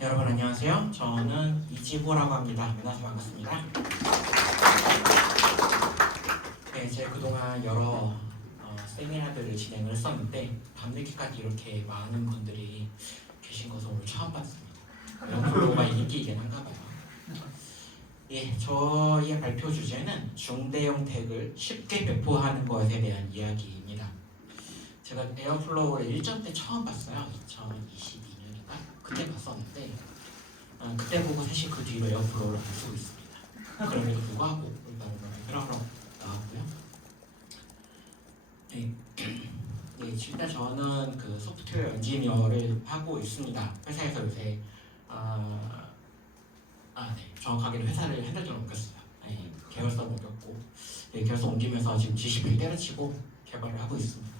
여러분 안녕하세요. 저는 이지호라고 합니다. 만나서 반갑습니다. 네, 제가 그동안 여러 세미나들을 진행을 했었는데 밤늦게까지 이렇게 많은 분들이 계신 것을 오늘 처음 봤습니다. 영플로우가 인기이긴 한가 봐요. 예, 저희의 발표 주제는 중대형 덱을 쉽게 배포하는 것에 대한 이야기입니다. 제가 에어플로우를 1점 때 처음 봤어요. 2022년인가? 그때 봤었는데 그때 보고 사실 그 뒤로 에어플로우를 안 쓰고 있습니다. 그럼에도 불구하고 일단 오늘 그라프로 나왔고요. 네, 일단 저는 그 소프트웨어 엔지니어를 하고 있습니다. 회사에서 요새 정확하게는 회사를 한 달 정도 옮겼어요. 계열사 옮겼고 계열사 옮기면서 지금 GCP를 때려치고 개발을 하고 있습니다.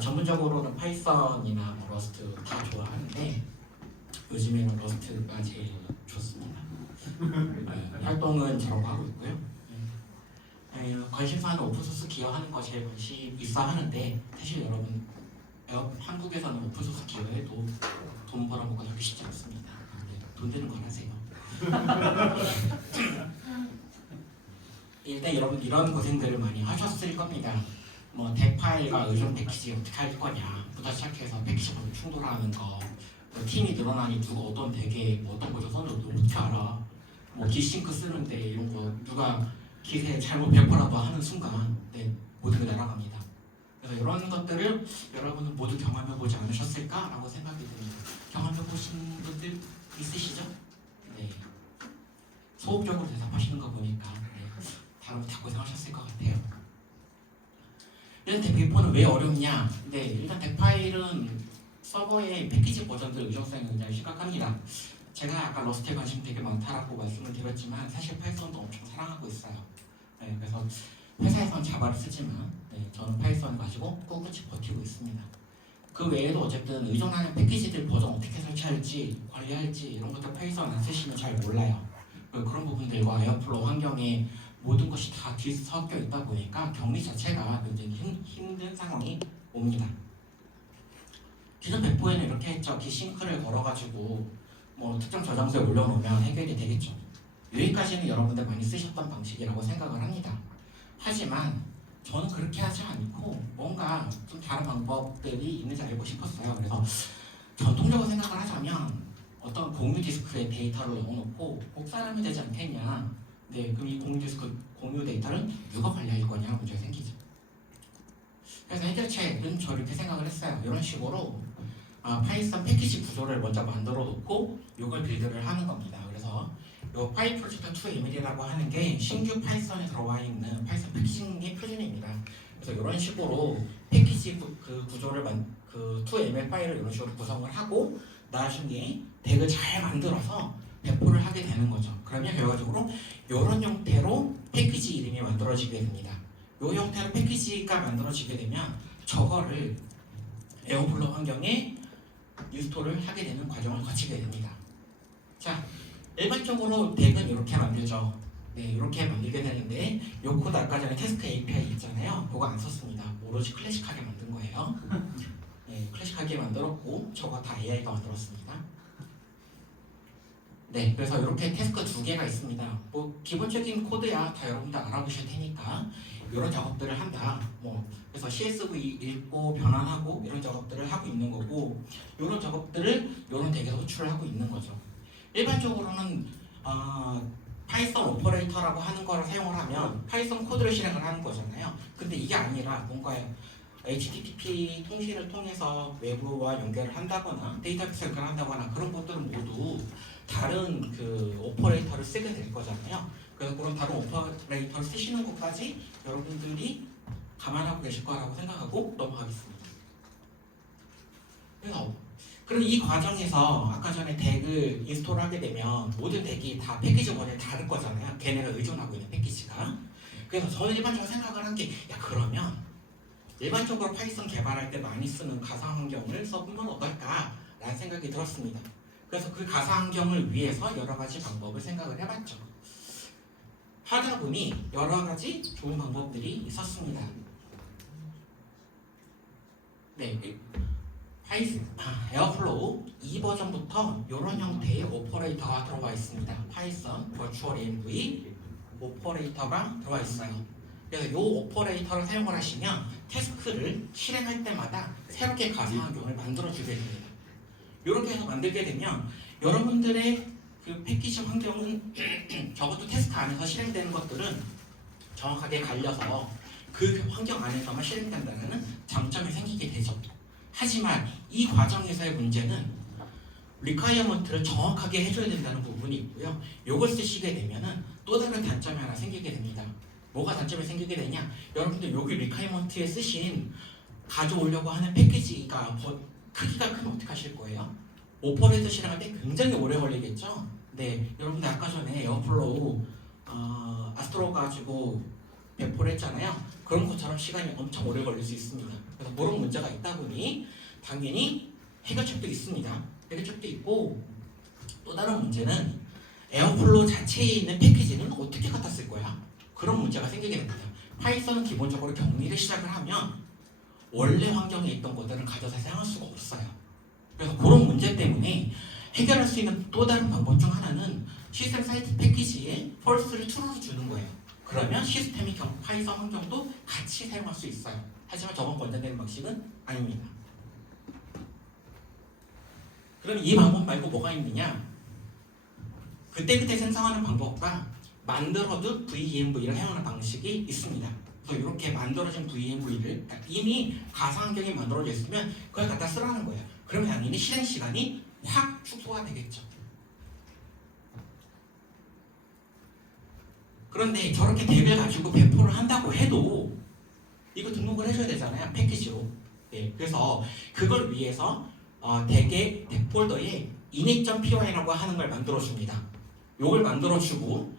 전문적으로는 파이썬이나 뭐 러스트 다 좋아하는데 요즘에는 러스트가 제일 좋습니다. 활동은 저런 거 하고 있고요. 관심사는 오픈소스 기여하는 거 제일 관심 있어 하는데 사실 여러분 한국에서는 오픈소스 기여해도 돈 벌어먹기가 그렇게 쉽지 않습니다. 돈 되는 걸 하세요. 일단 여러분 이런 고생들을 많이 하셨을 겁니다. 뭐 덱 파일과 의존 패키지 어떻게 할 거냐부터 시작해서 패키지가 충돌하는 거, 뭐 팀이 늘어나니 누가 어떤 덱에 뭐 어떤 거죠 손으로 어떻게 알아? 뭐 기싱크 쓰는데 이런 거 누가 기세 잘못 배포라도 하는 순간 모든 게 날아갑니다. 그래서 이런 것들을 여러분은 모두 경험해보지 않으셨을까라고 생각이 듭니다. 경험해보신 분들 있으시죠? 네. 소극적으로 대답하시는 거 보니까 다른 다 고생하셨을 것 같아요. 일단 덱 배포는 왜 어렵냐? 일단 덱 파일은 서버의 패키지 버전들 의존성이 굉장히 심각합니다. 제가 아까 러스트에 관심 되게 많다라고 말씀을 드렸지만 사실 파이썬도 엄청 사랑하고 있어요. 그래서 회사에서는 자바를 쓰지만 저는 파이썬 가지고 꿋꿋이 버티고 있습니다. 그 외에도 어쨌든 의존하는 패키지들 버전 어떻게 설치할지 관리할지 이런 것들 파이썬 안 쓰시면 잘 몰라요. 그런 부분들과 에어플로우 환경에 모든 것이 다 뒤섞여 있다 보니까 격리 자체가 굉장히 힘든 상황이 옵니다. 기존 배포에는 이렇게 했죠. 기싱크를 걸어가지고 뭐 특정 저장소에 올려놓으면 해결이 되겠죠. 여기까지는 여러분들 많이 쓰셨던 방식이라고 생각을 합니다. 하지만 저는 그렇게 하지 않고 뭔가 좀 다른 방법들이 있는지 알고 싶었어요. 그래서 전통적으로 생각을 하자면 어떤 공유 디스크에 데이터를 넣어놓고 복사하면 되지 않겠냐. 그럼 이 공유 디스크 공유 데이터를 누가 관리할 거냐 문제가 생기죠. 그래서 해결책은 저 이렇게 생각을 했어요. 이런 식으로 파이썬 패키지 구조를 먼저 만들어 놓고 이걸 빌드를 하는 겁니다. 그래서 이 파이 프로젝트 2ml라고 하는 게 신규 파이썬에 들어와 있는 파이썬 패키징의 표준입니다. 그래서 이런 식으로 패키지 그 구조를 그 2ml 파일을 이런 식으로 구성을 하고 나중에 덱을 잘 만들어서 배포를 하게 되는 거죠. 그러면 결과적으로 이런 형태로 패키지 이름이 만들어지게 됩니다. 이 형태로 패키지가 만들어지게 되면 저거를 에어플로우 환경에 인스톨을 하게 되는 과정을 거치게 됩니다. 자, 일반적으로 덱은 이렇게 만들죠. 이렇게 만들게 되는데 이 코드 아까 전에 태스크 API 있잖아요. 그거 안 썼습니다. 오로지 클래식하게 만든 거예요. 클래식하게 만들었고 저거 다 AI가 만들었습니다. 그래서 이렇게 태스크 2개가 있습니다. 뭐 기본적인 코드야 다 여러분들 알아보실 테니까 이런 작업들을 한다. 그래서 CSV 읽고 변환하고 이런 작업들을 하고 있는 거고 이런 작업들을 이런 덱에서 호출을 하고 있는 거죠. 일반적으로는 파이썬 오퍼레이터라고 하는 거를 사용을 하면 파이썬 코드를 실행을 하는 거잖아요. 근데 이게 아니라 뭔가 HTTP 통신을 통해서 외부와 연결을 한다거나 데이터베이스 연결을 한다거나 그런 것들은 모두 다른 그 오퍼레이터를 쓰게 될 거잖아요. 그래서 그런 다른 오퍼레이터를 쓰시는 것까지 여러분들이 감안하고 계실 거라고 생각하고 넘어가겠습니다. 그럼 이 과정에서 아까 전에 덱을 인스톨하게 되면 모든 덱이 다 패키지 버전이 다를 거잖아요. 걔네가 의존하고 있는 패키지가. 그래서 저는 일반적으로 생각을 한 게 그러면 일반적으로 파이썬 개발할 때 많이 쓰는 가상 환경을 써보면 어떨까라는 생각이 들었습니다. 그래서 그 가상 환경을 위해서 여러 가지 방법을 생각을 해봤죠. 하다 보니 여러 가지 좋은 방법들이 있었습니다. 에어플로우 2버전부터 이런 형태의 오퍼레이터가 들어와 있습니다. 파이썬 버추얼 env 오퍼레이터가 들어와 있어요. 그래서 이 오퍼레이터를 사용을 하시면 태스크를 실행할 때마다 새롭게 가상환경을 만들어주게 됩니다. 이렇게 해서 만들게 되면 여러분들의 그 패키지 환경은 적어도 태스크 안에서 실행되는 것들은 정확하게 갈려서 그 환경 안에서만 실행된다는 장점이 생기게 되죠. 하지만 이 과정에서의 문제는 리콰이어먼트를 정확하게 해줘야 된다는 부분이 있고요. 이걸 쓰시게 되면은 또 다른 단점이 하나 생기게 됩니다. 뭐가 단점이 생기게 되냐? 여러분들 여기 리콰이어먼트에 쓰신 가져오려고 하는 패키지가 크기가 크면 어떻게 하실 거예요? 오퍼레이터 실행할 때 굉장히 오래 걸리겠죠? 네, 여러분들 아까 전에 에어플로우 아스트로 가지고 배포를 했잖아요. 그런 것처럼 시간이 엄청 오래 걸릴 수 있습니다. 그래서 그런 문제가 있다 보니 당연히 해결책도 있습니다. 해결책도 있고 또 다른 문제는 에어플로우 자체에 있는 패키지는 어떻게 갖다 쓸 거야? 그런 문제가 생기게 됩니다. 파이썬은 기본적으로 격리를 시작을 하면 원래 환경에 있던 것들을 가져서 사용할 수가 없어요. 그래서 그런 문제 때문에 해결할 수 있는 또 다른 방법 중 하나는 시스템 사이트 패키지에 펄스를 true로 주는 거예요. 그러면 시스템이 파이썬 환경도 같이 사용할 수 있어요. 하지만 저건 권장되는 방식은 아닙니다. 그럼 이 방법 말고 뭐가 있느냐? 그때그때 생성하는 방법과 만들어둔 VENV를 사용하는 방식이 있습니다. 그래서 이렇게 만들어진 VENV를 이미 가상환경이 만들어져 있으면 그걸 갖다 쓰라는 거예요. 그러면 당연히 실행 시간이 확 축소가 되겠죠. 그런데 저렇게 덱을 가지고 배포를 한다고 해도 이거 등록을 해줘야 되잖아요. 패키지로. 네, 그래서 그걸 위해서 덱의 덱 폴더에 init.py라고 하는 걸 만들어줍니다. 요걸 만들어주고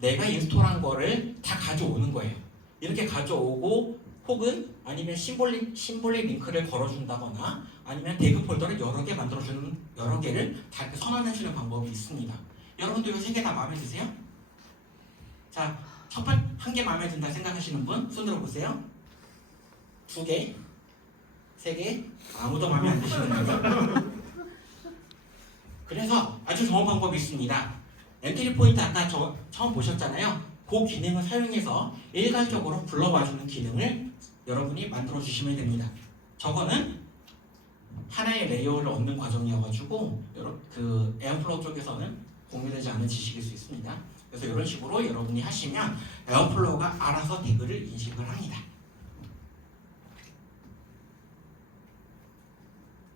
내가 인스톨한 거를 다 가져오는 거예요. 이렇게 가져오고 혹은 아니면 심볼릭 링크를 걸어준다거나 아니면 덱 폴더를 여러 개 만들어주는 여러 개를 다 이렇게 선언해주는 방법이 있습니다. 여러분들 이 세 개 다 마음에 드세요? 자, 첫 번째 한 개 마음에 든다 생각하시는 분 손 들어보세요. 2개, 3개, 아무도 마음에 안 드시는 거죠? 그래서 아주 좋은 방법이 있습니다. 엔트리 포인트 아까 처음 보셨잖아요. 그 기능을 사용해서 일괄적으로 불러와주는 기능을 여러분이 만들어 주시면 됩니다. 저거는 하나의 레이어를 얻는 과정이어가지고 그 에어플로우 쪽에서는 공유되지 않은 지식일 수 있습니다. 그래서 이런 식으로 여러분이 하시면 에어플로우가 알아서 덱을 인식을 합니다.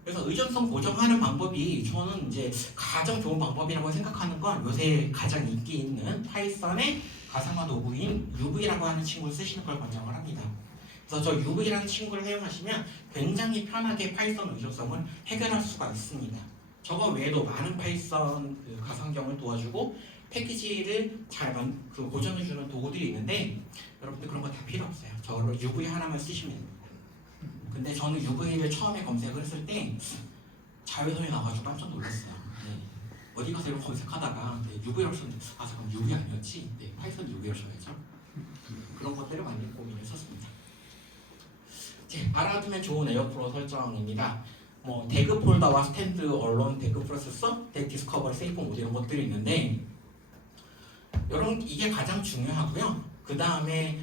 그래서 의존성 보정하는 방법이 저는 이제 가장 좋은 방법이라고 생각하는 건 요새 가장 인기 있는 파이썬의 가상화 도구인 UV라고 하는 친구를 쓰시는 걸 권장을 합니다. 그래서 저 UV라는 친구를 사용하시면 굉장히 편하게 파이썬 의존성을 해결할 수가 있습니다. 저거 외에도 많은 파이썬 그 가상경을 도와주고 패키지를 잘 고정해주는 도구들이 있는데 여러분들 그런 거 다 필요 없어요. 저로 UV 하나만 쓰시면 됩니다. 근데 저는 UV를 처음에 검색을 했을 때 자외선이 나와가지고 깜짝 놀랐어요. 네. 어디 가서 이런 검색하다가 UV라고 썼는데 잠깐 UV 아니었지? 네, 파이썬 UV를 써야죠. 그런 것들을 많이 고민을 썼습니다. 알아두면 좋은 에어플로우 설정입니다. 뭐 덱 폴더와 스탠드 언론 덱 프로세서, 덱 디스커버리, 세이프 모드 이런 것들이 있는데 이게 가장 중요하고요. 그 다음에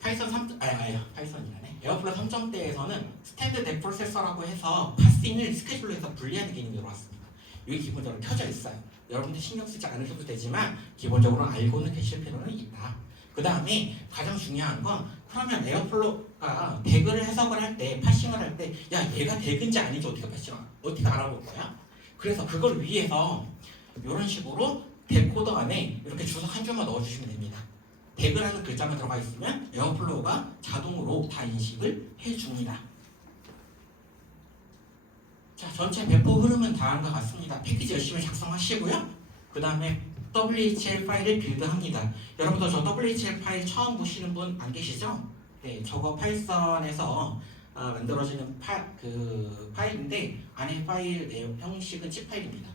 파이썬이라네. 에어플로우 3.0대에서는 스탠드 덱 프로세서라고 해서 파싱을 스케줄러에서 분리하는 기능이 들어왔습니다. 이게 기본적으로 켜져 있어요. 여러분들 신경 쓰지 않으셔도 되지만 기본적으로 알고는 계실 필요는 있다. 그 다음에 가장 중요한 건 그러면 에어플로우가 덱을 해석을 할 때, 파싱을 할 때 야 얘가 덱인지 아닌지 어떻게 알아볼 거야? 그래서 그걸 위해서 이런 식으로 덱 코더 안에 이렇게 주석 한 줄만 넣어주시면 됩니다. 덱이라는 글자만 들어가 있으면 에어플로우가 자동으로 다 인식을 해줍니다. 자, 전체 배포 흐름은 다음과 같습니다. 패키지 열심히 작성하시고요. 그 다음에 WHL 파일을 빌드합니다. 여러분들 저 WHL 파일 처음 보시는 분 안 계시죠? 네, 저거 파이썬에서 만들어지는 파일인데 안에 파일 내용 형식은 zip 파일입니다.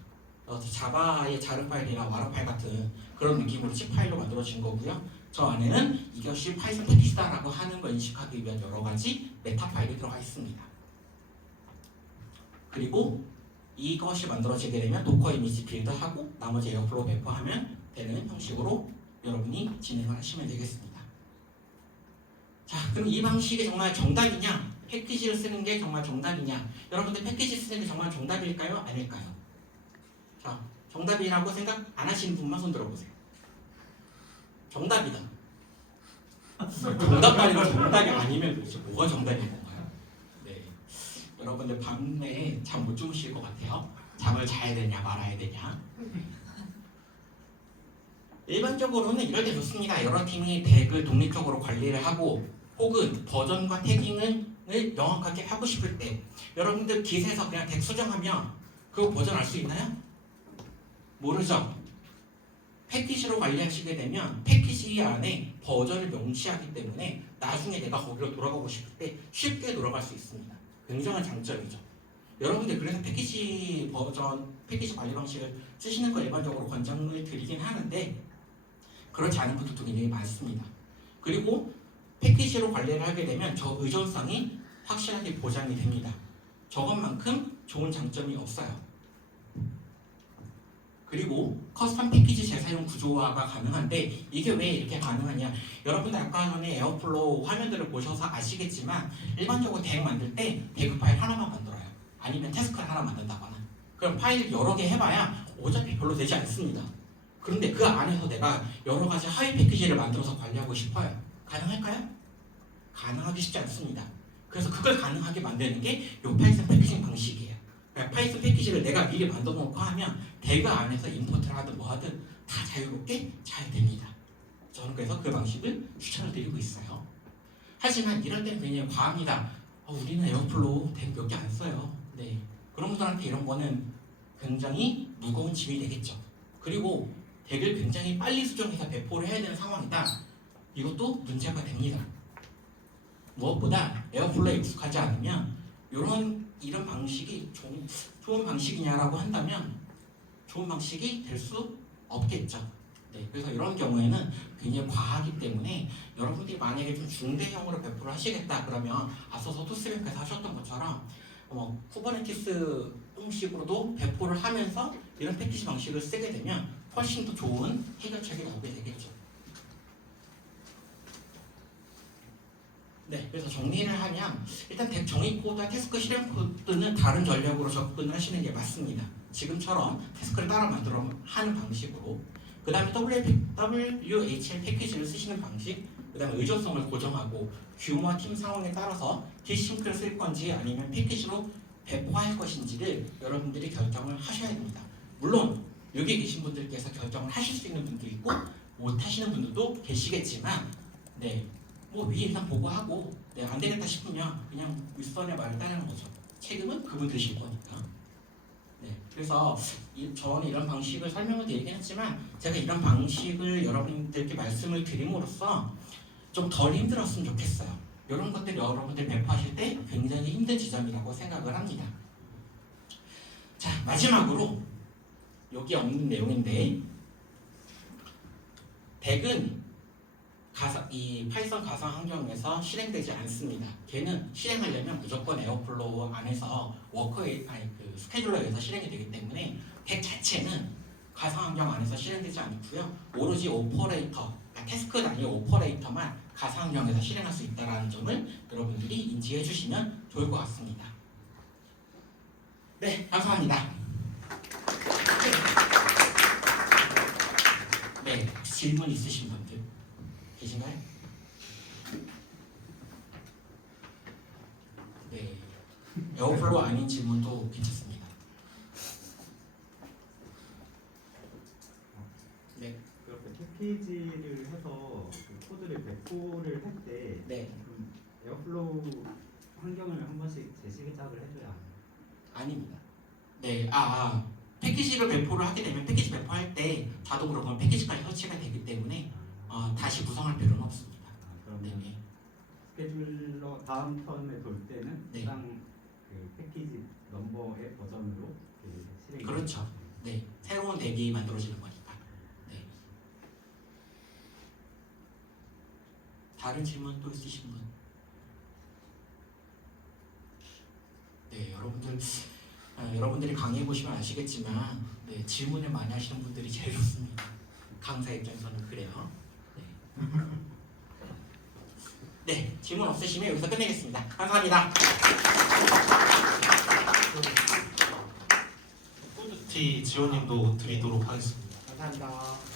자바의 자르 파일이나 와르 파일 같은 그런 느낌으로 zip 파일로 만들어진 거고요. 저 안에는 이것이 파이썬 패키지다라고 하는 걸 인식하기 위한 여러 가지 메타 파일이 들어가 있습니다. 그리고 이것이 만들어지게 되면 도커 이미지 빌드하고 나머지 에어플로우 배포하면 되는 형식으로 여러분이 진행을 하시면 되겠습니다. 자, 그럼 이 방식이 정말 정답이냐? 패키지를 쓰는 게 정말 정답이냐? 여러분들 패키지 쓰는 게 정말 정답일까요? 아닐까요? 자, 정답이라고 생각 안 하시는 분만 손 들어보세요. 정답이다. 정답 아니고 정답이 아니면 도대체 뭐가 정답인 건가요? 네, 여러분들 밤에 잠 못 주무실 것 같아요. 잠을 자야 되냐 말아야 되냐. 일반적으로는 이럴 때 좋습니다. 여러 팀이 덱을 독립적으로 관리를 하고 혹은 버전과 태깅을 명확하게 하고 싶을 때 여러분들 깃에서 그냥 덱 수정하면 그거 버전 알 수 있나요? 모르죠. 패키지로 관리하시게 되면 패키지 안에 버전을 명시하기 때문에 나중에 내가 거기로 돌아가고 싶을 때 쉽게 돌아갈 수 있습니다. 굉장한 장점이죠. 여러분들 그래서 패키지 버전, 패키지 관리 방식을 쓰시는 걸 일반적으로 권장을 드리긴 하는데 그렇지 않은 분들도 굉장히 많습니다. 그리고 패키지로 관리를 하게 되면 저 의존성이 확실하게 보장이 됩니다. 저것만큼 좋은 장점이 없어요. 그리고 커스텀 패키지 재사용 구조화가 가능한데 이게 왜 이렇게 가능하냐? 여러분들 아까 전에 에어플로우 화면들을 보셔서 아시겠지만 일반적으로 덱 만들 때 덱 파일 하나만 만들어요. 아니면 태스크를 하나 만든다거나 그럼 파일 여러 개 해봐야 어차피 별로 되지 않습니다. 그런데 그 안에서 내가 여러 가지 하위 패키지를 만들어서 관리하고 싶어요. 가능할까요? 가능하기 쉽지 않습니다. 그래서 그걸 가능하게 만드는 게 이 파이썬 패키징 방식이에요. 그러니까 파이썬 패키지를 내가 미리 만들어 놓고 하면 덱 안에서 임포트를 하든 뭐 하든 다 자유롭게 잘 됩니다. 저는 그래서 그 방식을 추천을 드리고 있어요. 하지만 이럴 때는 굉장히 과합니다. 우리는 에어플로우 덱 몇 개 안 써요. 네, 그런 분들한테 이런 거는 굉장히 무거운 짐이 되겠죠. 그리고 덱을 굉장히 빨리 수정해서 배포를 해야 되는 상황이다. 이것도 문제가 됩니다. 무엇보다 에어플로우에 익숙하지 않으면 이런 방식이 좋은 방식이냐라고 한다면 좋은 방식이 될 수 없겠죠. 네, 그래서 이런 경우에는 굉장히 과하기 때문에 여러분들이 만약에 좀 중대형으로 배포를 하시겠다 그러면 앞서서 토스뱅크에서 하셨던 것처럼 쿠버네티스 형식으로도 배포를 하면서 이런 패키지 방식을 쓰게 되면 훨씬 더 좋은 해결책이 나오게 되겠죠. 네, 그래서 정리를 하면 일단 덱 정의 코드와 태스크 실행 코드는 다른 전략으로 접근을 하시는 게 맞습니다. 지금처럼 태스크를 따라 만들어 하는 방식으로 그 다음에 WHL 패키지를 쓰시는 방식 그 다음에 의존성을 고정하고 규모와 팀 상황에 따라서 디싱크를 쓸 건지 아니면 패키지로 배포할 것인지를 여러분들이 결정을 하셔야 됩니다. 물론 여기 계신 분들께서 결정을 하실 수 있는 분도 있고 못 하시는 분들도 계시겠지만 네, 위에 일단 보고하고 안 되겠다 싶으면 그냥 윗선의 말을 따르는 거죠. 책임은 그분들이 질 거니까. 네, 그래서 저는 이런 방식을 설명을 드리긴 했지만 제가 이런 방식을 여러분들께 말씀을 드림으로써 좀 덜 힘들었으면 좋겠어요. 이런 것들 여러분들 배포하실 때 굉장히 힘든 지점이라고 생각을 합니다. 자, 마지막으로 여기 없는 내용인데 덱은 이 파이썬 가상 환경에서 실행되지 않습니다. 걔는 실행하려면 무조건 에어플로우 안에서 스케줄러에서 실행이 되기 때문에 덱 자체는 가상 환경 안에서 실행되지 않고요. 오로지 오퍼레이터, 태스크 단위 오퍼레이터만 가상 환경에서 실행할 수 있다는 점을 여러분들이 인지해 주시면 좋을 것 같습니다. 네, 감사합니다. 네, 질문 있으신 분들 계신가요? 네, 에어플로우 아닌 질문도 괜찮습니다. 네. 그렇게 패키지를 해서 그 코드를 배포를 할 때 네. 에어플로우 환경을 한 번씩 재시작을 해줘야 하나요? 아닙니다. 네, 패키지를 배포를 하게 되면 패키지 배포할 때 자동으로 그런 패키지까지 설치가 되기 때문에 다시 구성할 필요는 없습니다. 그러면 네. 스케줄러 다음 턴에 돌 때는 네. 해당 그 패키지 넘버의 버전으로 실행이 그렇죠. 네, 새로운 덱이 만들어지는 거니까. 네. 다른 질문 또 있으신 분? 네, 여러분들 여러분들이 강의해 보시면 아시겠지만 네, 질문을 많이 하시는 분들이 제일 좋습니다. 강사 입장에서는 그래요. 네, 질문 없으시면 여기서 끝내겠습니다. 감사합니다. 푸드티 지원님도 드리도록 하겠습니다. 감사합니다.